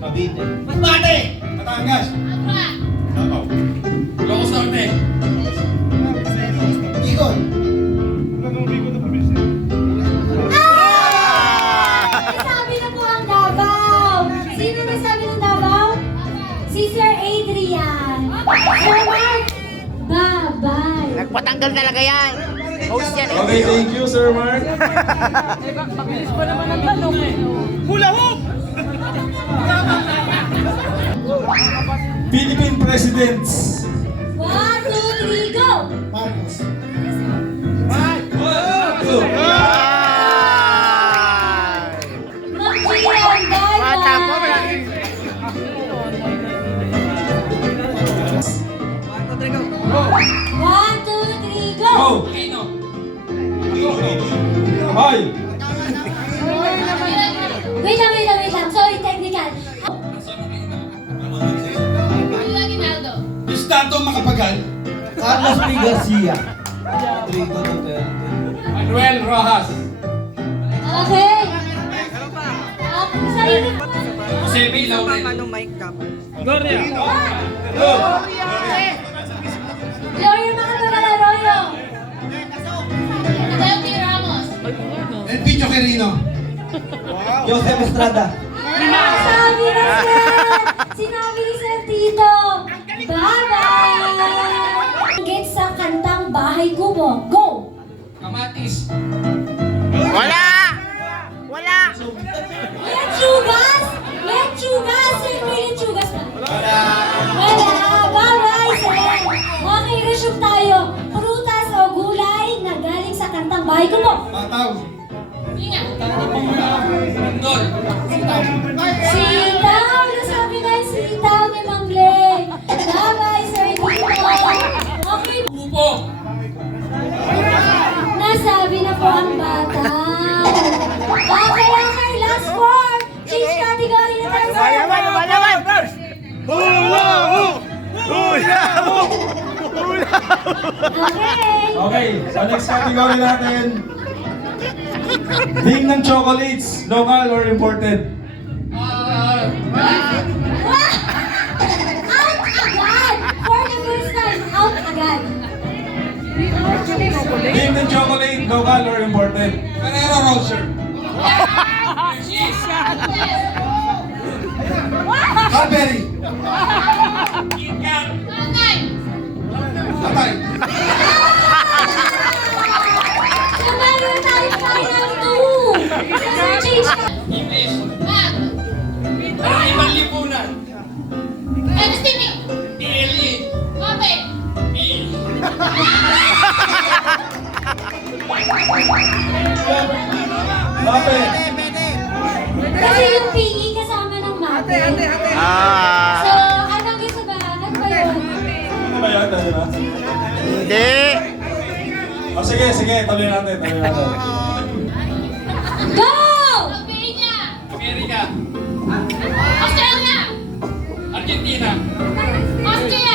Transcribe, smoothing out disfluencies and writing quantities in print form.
Cavite. Masbate! Batangas. Abra. Davao. Ilocos Norte. Bicol. Nasabi na po ang Davao. Sino nasabi ng Davao? Si Sir Adrian. Sir Mark, bye-bye. Nagpatanggal talaga yan. Host yan eh. Okay, thank you, Sir Mark. Mabilis pa naman ang tanong eh. Hula hoop! Philippine Presidents. 1, 2, 3, go! Marcos. Mag-Gian, Bata po, bye-bye. 1, 2, 3, go! Go! Hoy! Wait lang. Sorry, technical. Lula Ginaldo. Istato Makapagal. Carlos P. Garcia. Rodrigo Duterte. Manuel Rojas. Okay. Sarili ko. Jose P. Laurel. Gloria! Gloria Macapagal-Arroyo. Delphi Ramos. Elpidio Quirino. Joseph Estrada. Sabi na Sir! Sinabi ni Sir Tito! Bye-bye! Get sa kantang Bahay Kubo. Go! Kamatis. Wala! Wala! Lechugas! Lechugas! Sir, may lechugas ba? Wala! Bye-bye, Sir! Okay, resume tayo. Prutas o gulay na galing sa kantang Bahay Kubo. Tataw. Linga. Dol. Sitaw! Nasabi na yung sitaw ni Mang Glenn. Bye-bye, Sir Tito! Okay, Upo. nasabi na po ang bata. Okay, last four. Change category na tayo, sir. Okay. Okay, sa next category natin. Name ng chocolates, local or imported? Out agad! For the first time, out agad. Name ng chocolate, local or imported? Ferrero Rocher. Cadbury. Tatay. Tatay. Kumalo tayo final two. Sir, change ka. English. Mac. Animal lipunan. MSTV. Pili. Mape. Pili. Mape. Kasi yung pingi kasama ng mate. Ah! So, anong gusto ba? Ano ba yun? Ano ba yan? Ano na? Hindi! Oh, sige, tuloy natin. Go! Albania. Amerika. Australia. Argentina. Austria.